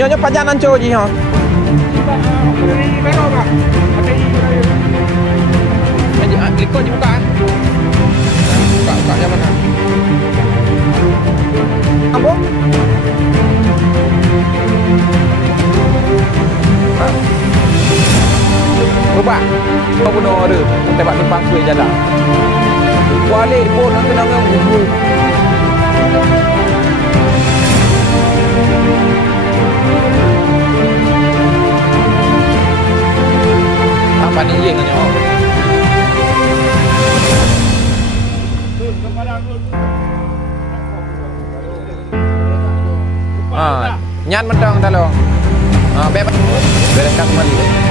Nyonya pajanan coji ha. Klikot je buka. Buka jam mana? Apa? Ubah. Kau bunuh order. Tembak timpang kuih jalan. Walik pun nak kena dengan bubu. Apa ni ye nganya? Nyan mentang dah lo. Bebas. Bereskan kembali.